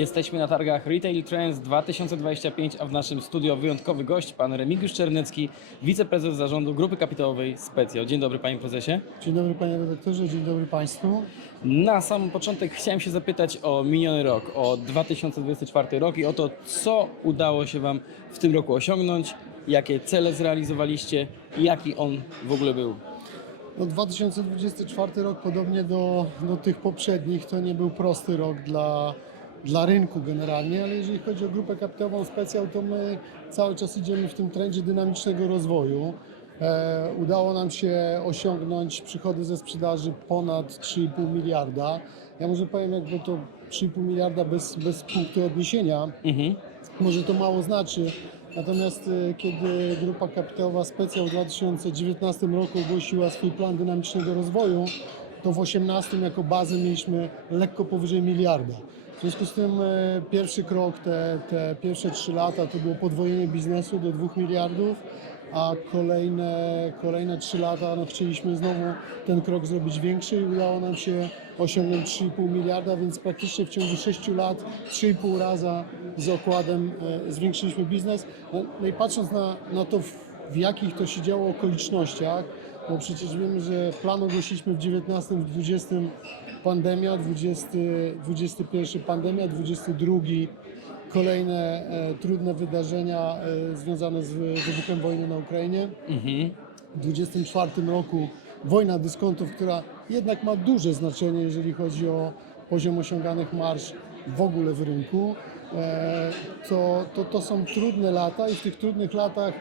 Jesteśmy na targach Retail Trends 2025, a w naszym studio wyjątkowy gość, pan Remigiusz Czernecki, wiceprezes zarządu Grupy Kapitałowej Specjal. Dzień dobry panie prezesie. Dzień dobry panie redaktorze, dzień dobry państwu. Na sam początek chciałem się zapytać o miniony rok, o 2024 rok i o to, co udało się wam w tym roku osiągnąć, jakie cele zrealizowaliście i jaki on w ogóle był. No 2024 rok, podobnie do, do tych poprzednich, to nie był prosty rok dla, dla rynku generalnie, ale jeżeli chodzi o grupę kapitałową Specjal, to my cały czas idziemy w tym trendzie dynamicznego rozwoju. E, udało nam się osiągnąć przychody ze sprzedaży ponad 3,5 miliarda. Ja może powiem, jakby to 3,5 miliarda bez, bez punktu odniesienia, Mhm. może to mało znaczy. Natomiast y, kiedy grupa kapitałowa Specjal w 2019 roku ogłosiła swój plan dynamicznego rozwoju, to w 2018 jako bazę mieliśmy lekko powyżej miliarda. W związku z tym y, pierwszy krok, te, te pierwsze trzy lata to było podwojenie biznesu do 2 miliardów, a kolejne, kolejne 3 lata no, chcieliśmy znowu ten krok zrobić większy i udało nam się osiągnąć 3,5 miliarda, więc praktycznie w ciągu 6 lat 3,5 raza z okładem e, zwiększyliśmy biznes. No, no i patrząc na, na to, w, w jakich to się działo okolicznościach, bo przecież wiemy, że plan ogłosiliśmy w 19, w 20 pandemia, 20, 21 pandemia, 22 kolejne e, trudne wydarzenia e, związane z wybuchem wojny na Ukrainie. Mhm. W 24 roku wojna dyskontów, która jednak ma duże znaczenie, jeżeli chodzi o poziom osiąganych marsz w ogóle w rynku, e, to, to, to są trudne lata i w tych trudnych latach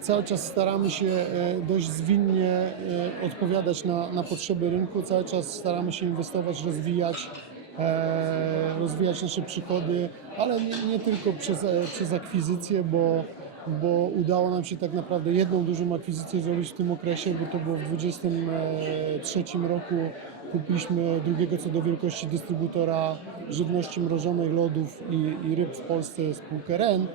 cały czas staramy się e, dość zwinnie e, odpowiadać na, na potrzeby rynku, cały czas staramy się inwestować, rozwijać, e, rozwijać nasze przychody, ale nie, nie tylko przez, przez akwizycje, bo, bo udało nam się tak naprawdę jedną dużą akwizycję zrobić w tym okresie, bo to było w 2023 roku. Kupiliśmy drugiego co do wielkości dystrybutora żywności mrożonej, lodów i, i ryb w Polsce, spółkę REN,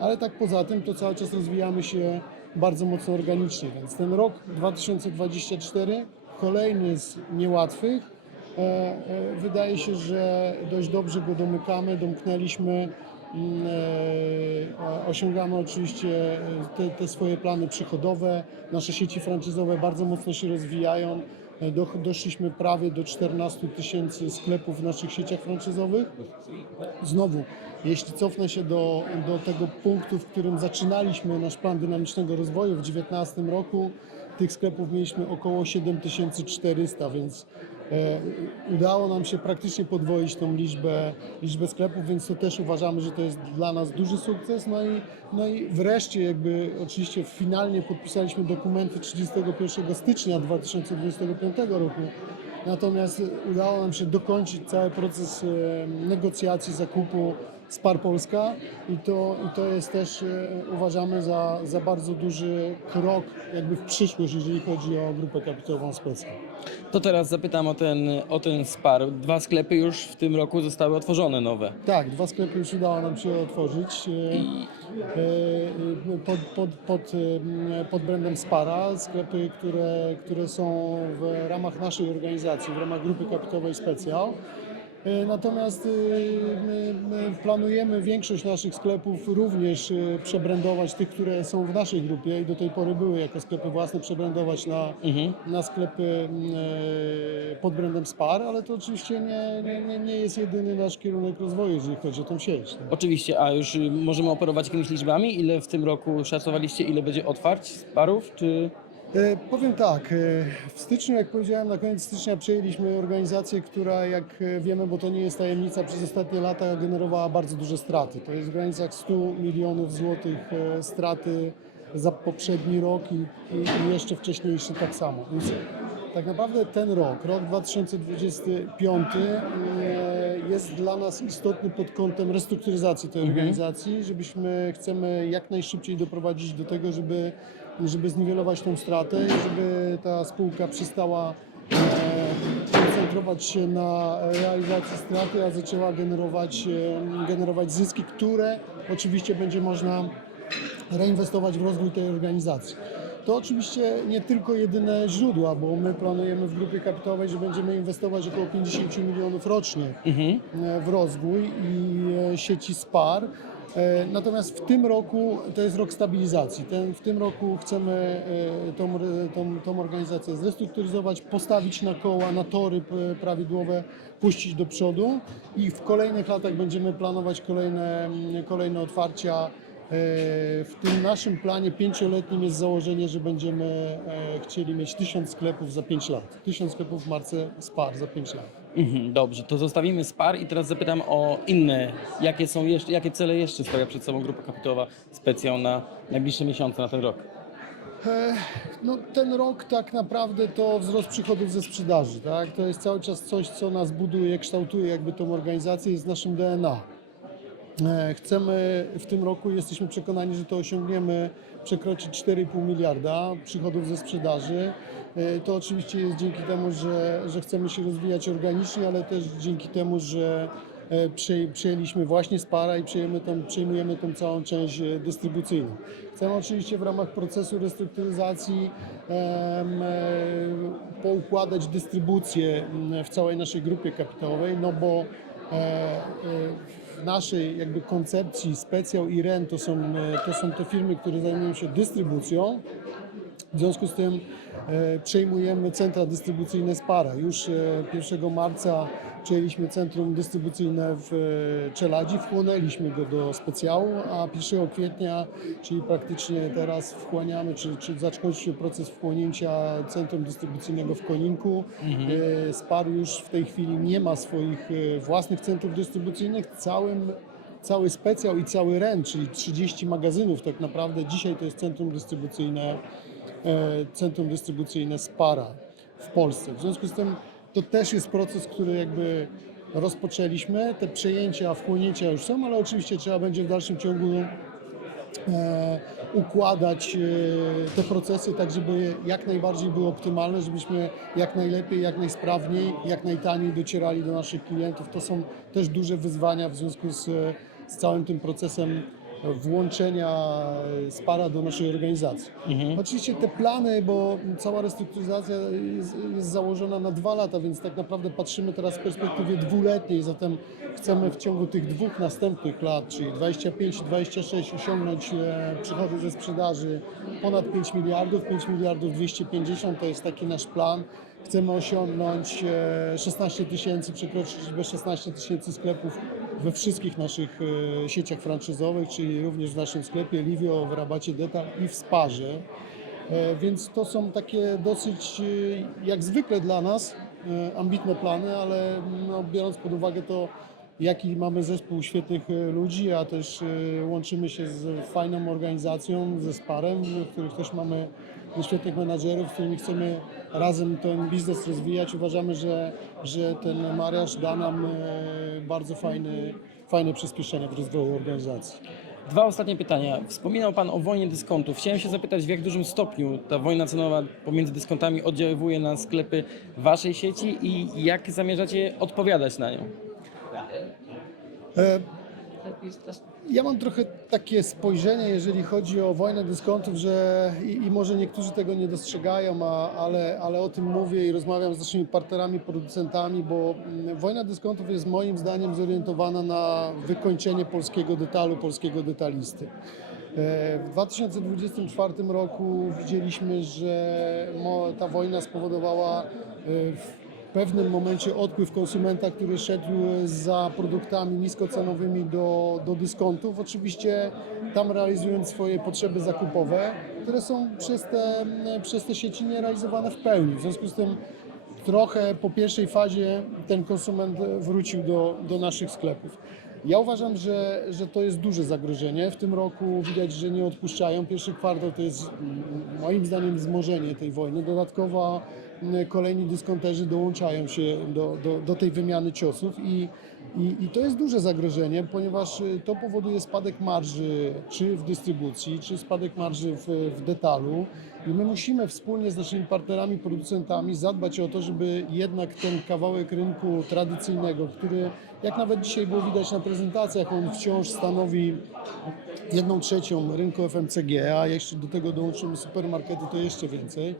ale tak poza tym to cały czas rozwijamy się bardzo mocno organicznie, więc ten rok 2024 kolejny z niełatwych, E, e, Wydaje się, że dość dobrze go domykamy, domknęliśmy. Mm, e, Osiągamy oczywiście te, te swoje plany przychodowe. Nasze sieci franczyzowe bardzo mocno się rozwijają. E, Do, doszliśmy prawie do 14 tysięcy sklepów w naszych sieciach franczyzowych. Znowu, jeśli cofnę się do, do tego punktu, w którym zaczynaliśmy nasz plan dynamicznego rozwoju w 2019 roku, tych sklepów mieliśmy około 7400, więc udało nam się praktycznie podwoić tą liczbę, liczbę sklepów, więc to też uważamy, że to jest dla nas duży sukces. No i, no i wreszcie jakby oczywiście finalnie podpisaliśmy dokumenty 31 stycznia 2025 roku. Natomiast udało nam się dokończyć cały proces e, negocjacji zakupu Spar Polska i to, i to jest też e, uważamy za, za bardzo duży krok jakby w przyszłość, jeżeli chodzi o grupę kapitałową Specjal. To teraz zapytam o ten, o ten spar. Dwa sklepy już w tym roku zostały otworzone nowe. Tak, dwa sklepy już udało nam się otworzyć e, e, pod, pod, pod, pod brandem Spara. Sklepy, które, które są w ramach naszej organizacji, w ramach grupy kapitałowej Specjal. E, Natomiast e, my, my planujemy większość naszych sklepów również e, przebrandować, tych, które są w naszej grupie i do tej pory były jako sklepy własne, przebrandować na, Mhm. na sklepy pod brandem Spar, ale to oczywiście nie, nie, nie- jest jedyny nasz kierunek rozwoju, jeżeli chodzi o tą sieć. tak. Oczywiście, a już y, możemy operować jakimiś liczbami? Ile w tym roku szacowaliście, ile będzie otwarć sparów? Czy... E, Powiem tak, e, w styczniu, jak powiedziałem, na koniec stycznia przejęliśmy organizację, która jak e, wiemy, bo to nie jest tajemnica, przez ostatnie lata generowała bardzo duże straty. To jest w granicach 100 milionów złotych straty za poprzedni rok i, i, jeszcze wcześniejszy tak samo. Tak naprawdę ten rok, rok 2025 e, jest dla nas istotny pod kątem restrukturyzacji tej organizacji, żebyśmy chcemy jak najszybciej doprowadzić do tego, żeby, żeby zniwelować tą stratę i żeby ta spółka przestała e, koncentrować się na realizacji straty, a zaczęła generować, e, generować zyski, które oczywiście będzie można reinwestować w rozwój tej organizacji. To oczywiście nie tylko jedyne źródła, bo my planujemy w grupie kapitałowej, że będziemy inwestować około 50 milionów rocznie Mhm. e, w rozwój i e, sieci SPAR. E, Natomiast w tym roku to jest rok stabilizacji. Ten, w tym roku chcemy tą, tą, tą organizację zrestrukturyzować, postawić na koła, na tory prawidłowe, puścić do przodu i w kolejnych latach będziemy planować kolejne, kolejne otwarcia. E, W tym naszym planie pięcioletnim jest założenie, że będziemy e, chcieli mieć tysiąc sklepów za 5 lat. Tysiąc sklepów w marce SPAR za 5 lat. Mhm, dobrze, to zostawimy SPAR i teraz zapytam o inne, jakie są jeszcze, jakie cele jeszcze stawia przed sobą Grupa Kapitałowa Specjal na najbliższe miesiące, na ten rok. E, No, ten rok tak naprawdę to wzrost przychodów ze sprzedaży. Tak? To jest cały czas coś, co nas buduje, kształtuje jakby tą organizację, jest naszym DNA. E, Chcemy w tym roku, jesteśmy przekonani, że to osiągniemy, przekroczyć 4,5 miliarda przychodów ze sprzedaży. E, To oczywiście jest dzięki temu, że, że chcemy się rozwijać organicznie, ale też dzięki temu, że e, przej- przejęliśmy właśnie Spara i przejmujemy tą, przejmujemy tą całą część dystrybucyjną. Chcemy oczywiście w ramach procesu restrukturyzacji poukładać dystrybucję w całej naszej grupie kapitałowej, no bo e, e, w naszej jakby koncepcji Specjal i REN to są, e, to są te firmy, które zajmują się dystrybucją. W związku z tym e, przejmujemy centra dystrybucyjne Spara. Już e, 1 marca przejęliśmy centrum dystrybucyjne w e, Czeladzi, wchłonęliśmy go do specjału, a 1 kwietnia, czyli praktycznie teraz wchłaniamy, czy, czy się proces wchłonięcia centrum dystrybucyjnego w Koninku. E, Spar już w tej chwili nie ma swoich e, własnych centrów dystrybucyjnych. Całym cały specjał i cały REN, czyli 30 magazynów tak naprawdę, dzisiaj to jest centrum dystrybucyjne, e, centrum dystrybucyjne Spara w Polsce. W związku z tym to też jest proces, który jakby rozpoczęliśmy. Te przejęcia, wchłonięcia już są, ale oczywiście trzeba będzie w dalszym ciągu e, układać e, te procesy tak, żeby jak najbardziej były optymalne, żebyśmy jak najlepiej, jak najsprawniej, jak najtaniej docierali do naszych klientów. To są też duże wyzwania w związku z, z całym tym procesem włączenia Spara do naszej organizacji. Oczywiście te plany, bo cała restrukturyzacja jest, jest założona na dwa lata, więc tak naprawdę patrzymy teraz w perspektywie dwuletniej, zatem chcemy w ciągu tych dwóch następnych lat, czyli 25 i 26 osiągnąć e, przychody ze sprzedaży ponad 5 miliardów, 5 miliardów 250 to jest taki nasz plan. Chcemy osiągnąć e, 16 tysięcy, przekroczyć liczbę 16 tysięcy sklepów we wszystkich naszych e, sieciach franczyzowych, czyli również w naszym sklepie Livio, w rabacie Detal i w Sparze. E, Więc to są takie dosyć, e, jak zwykle dla nas, e, ambitne plany, ale no, biorąc pod uwagę to, jaki mamy zespół świetnych e, ludzi, a też e, łączymy się z fajną organizacją, ze Sparem, w których też mamy świetnych menadżerów, z którymi chcemy razem ten biznes rozwijać. Uważamy, że, że ten mariaż da nam e, bardzo fajny, fajne przyspieszenie w rozwoju organizacji. Dwa ostatnie pytania. Wspominał Pan o wojnie dyskontów. Chciałem się zapytać, w jak dużym stopniu ta wojna cenowa pomiędzy dyskontami oddziaływuje na sklepy Waszej sieci i jak zamierzacie odpowiadać na nią? E, Ja mam trochę takie spojrzenie, jeżeli chodzi o wojnę dyskontów, że i, i może niektórzy tego nie dostrzegają, a, ale, ale o tym mówię i rozmawiam z naszymi partnerami, producentami, bo mm, wojna dyskontów jest moim zdaniem zorientowana na wykończenie polskiego detalu, polskiego detalisty. E, W 2024 roku widzieliśmy, że ta wojna spowodowała e, pewnym momencie odpływ konsumenta, który szedł za produktami niskocenowymi do, do dyskontów, oczywiście tam realizując swoje potrzeby zakupowe, które są przez te, przez te sieci w pełni. W związku z tym trochę po pierwszej fazie ten konsument wrócił do, do naszych sklepów. Ja uważam, że, że to jest duże zagrożenie. W tym roku widać, że nie odpuszczają. Pierwszy kwartał to jest moim zdaniem wzmożenie tej wojny. Dodatkowo m, kolejni dyskonterzy dołączają się do, do, do tej wymiany ciosów i, i, i to jest duże zagrożenie, ponieważ y, to powoduje spadek marży czy w dystrybucji, czy spadek marży w, w detalu i my musimy wspólnie z naszymi partnerami, producentami zadbać o to, żeby jednak ten kawałek rynku tradycyjnego, który jak nawet dzisiaj było widać na prezentacjach, on wciąż stanowi jedną trzecią rynku FMCG, a jeszcze do tego dołączymy supermarkety, to jeszcze więcej.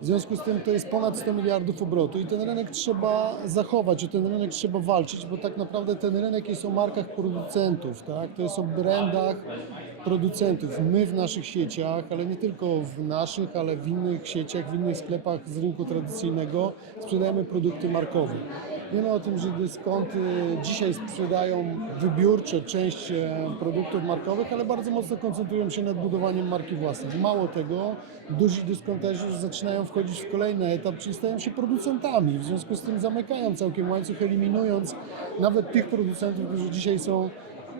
W związku z tym to jest ponad 100 miliardów obrotu i ten rynek trzeba zachować, o ten rynek trzeba walczyć, bo tak naprawdę ten rynek jest o markach producentów, tak? to jest o brandach producentów. My w naszych sieciach, ale nie tylko w naszych, ale w innych sieciach, w innych sklepach z rynku tradycyjnego sprzedajemy produkty markowe. Wiemy o tym, że dyskonty dzisiaj sprzedają wybiórcze część e, produktów markowych, ale bardzo mocno koncentrują się nad budowaniem marki własnej. Mało tego, duzi dyskonterzy już zaczynają wchodzić w kolejny etap, czyli stają się producentami. W związku z tym zamykają całkiem łańcuch, eliminując nawet tych producentów, którzy dzisiaj są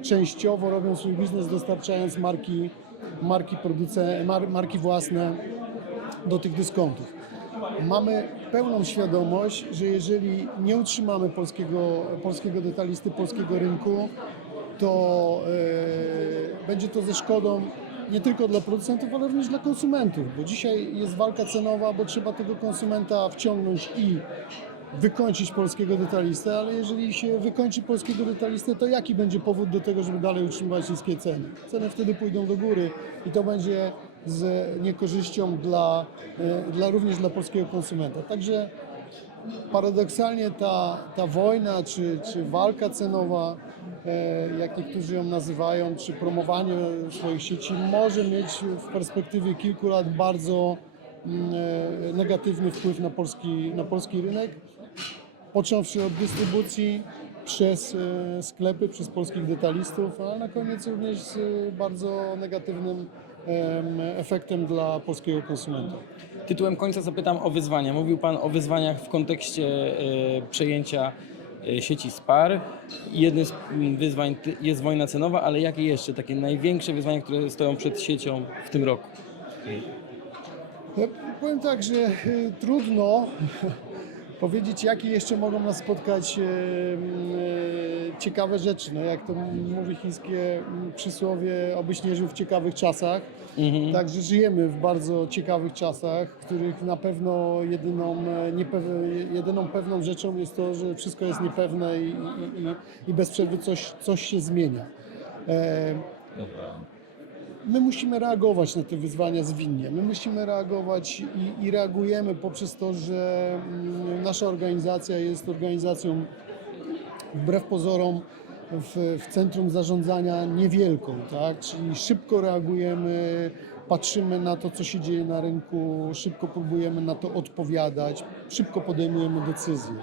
częściowo robią swój biznes dostarczając marki, marki, produce, mar, marki własne do tych dyskontów. Mamy pełną świadomość, że jeżeli nie utrzymamy polskiego, polskiego detalisty, polskiego rynku, to e, będzie to ze szkodą nie tylko dla producentów, ale również dla konsumentów, bo dzisiaj jest walka cenowa, bo trzeba tego konsumenta wciągnąć i wykończyć polskiego detalistę, ale jeżeli się wykończy polskiego detalistę, to jaki będzie powód do tego, żeby dalej utrzymywać niskie ceny? Ceny wtedy pójdą do góry i to będzie z niekorzyścią dla, e, dla również dla polskiego konsumenta. Także paradoksalnie ta, ta wojna czy, czy walka cenowa, e, jak niektórzy ją nazywają, czy promowanie swoich sieci może mieć w perspektywie kilku lat bardzo mm, e, negatywny wpływ na polski, na polski rynek, począwszy od dystrybucji przez sklepy, przez polskich detalistów, a na koniec również z bardzo negatywnym efektem dla polskiego konsumenta. Tytułem końca zapytam o wyzwania. Mówił Pan o wyzwaniach w kontekście e, przejęcia e, sieci SPAR. Jednym z wyzwań jest wojna cenowa, ale jakie jeszcze takie największe wyzwania, które stoją przed siecią w tym roku? Ja powiem tak, że y, trudno powiedzieć, jakie jeszcze mogą nas spotkać y, ciekawe rzeczy. No, jak to mówi chińskie przysłowie, obyś nie żył w ciekawych czasach. Także żyjemy w bardzo ciekawych czasach, w których na pewno jedyną, e, niepew- jedyną pewną rzeczą jest to, że wszystko jest niepewne i, i, i, i bez przerwy coś, coś się zmienia. E, my musimy reagować na te wyzwania zwinnie. My musimy reagować i, i reagujemy poprzez to, że mm, nasza organizacja jest organizacją wbrew pozorom w, w centrum zarządzania niewielką, tak? czyli szybko reagujemy, patrzymy na to, co się dzieje na rynku, szybko próbujemy na to odpowiadać, szybko podejmujemy decyzje.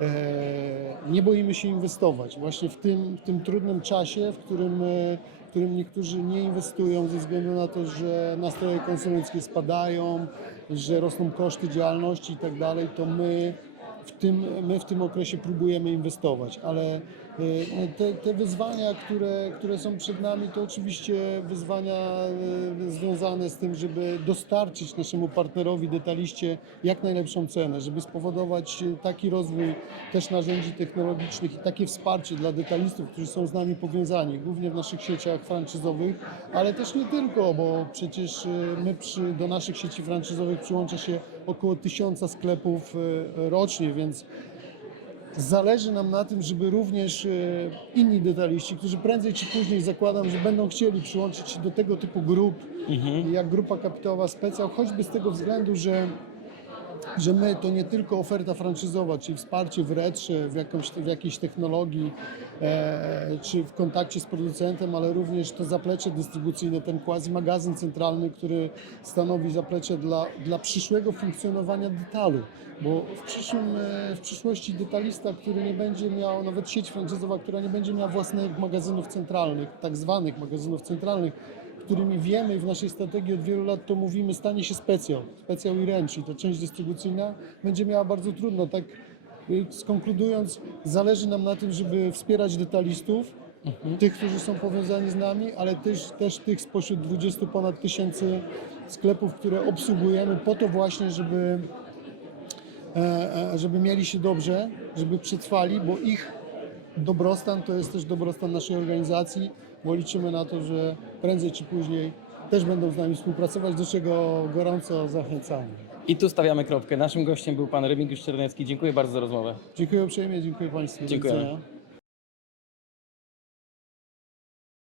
E, nie boimy się inwestować. Właśnie w tym, w tym trudnym czasie, w którym, e, w którym niektórzy nie inwestują ze względu na to, że nastroje konsumenckie spadają, że rosną koszty działalności i tak dalej, to my w tym, my w tym okresie próbujemy inwestować, ale y, te, te wyzwania, które, które są przed nami, to oczywiście wyzwania y, związane z tym, żeby dostarczyć naszemu partnerowi, detaliście jak najlepszą cenę, żeby spowodować taki rozwój też narzędzi technologicznych i takie wsparcie dla detalistów, którzy są z nami powiązani, głównie w naszych sieciach franczyzowych, ale też nie tylko, bo przecież y, my przy, do naszych sieci franczyzowych przyłącza się około tysiąca sklepów y, rocznie, więc zależy nam na tym, żeby również e, inni detaliści, którzy prędzej czy później zakładam, że będą chcieli przyłączyć się do tego typu grup, jak grupa kapitałowa specjal, choćby z tego względu, że że my to nie tylko oferta franczyzowa, czyli wsparcie w retrze, w, jakąś, w jakiejś technologii, e, czy w kontakcie z producentem, ale również to zaplecze dystrybucyjne, ten quasi magazyn centralny, który stanowi zaplecze dla, dla przyszłego funkcjonowania detalu. Bo w, przyszłym, e, w przyszłości detalista, który nie będzie miał, nawet sieć franczyzowa, która nie będzie miała własnych magazynów centralnych, tak zwanych magazynów centralnych, którymi wiemy i w naszej strategii od wielu lat to mówimy, stanie się specjal, specjal i ręcz, ta część dystrybucyjna będzie miała bardzo trudno. Tak y, skonkludując, zależy nam na tym, żeby wspierać detalistów, tych, którzy są powiązani z nami, ale też, też tych spośród 20 ponad tysięcy sklepów, które obsługujemy po to właśnie, żeby e, e, żeby mieli się dobrze, żeby przetrwali, bo ich dobrostan to jest też dobrostan naszej organizacji, bo liczymy na to, że prędzej czy później też będą z nami współpracować, do czego gorąco zachęcamy. I tu stawiamy kropkę. Naszym gościem był pan Remigiusz Czernecki. Dziękuję bardzo za rozmowę. Dziękuję uprzejmie, dziękuję Państwu. Do Dziękujemy. widzenia.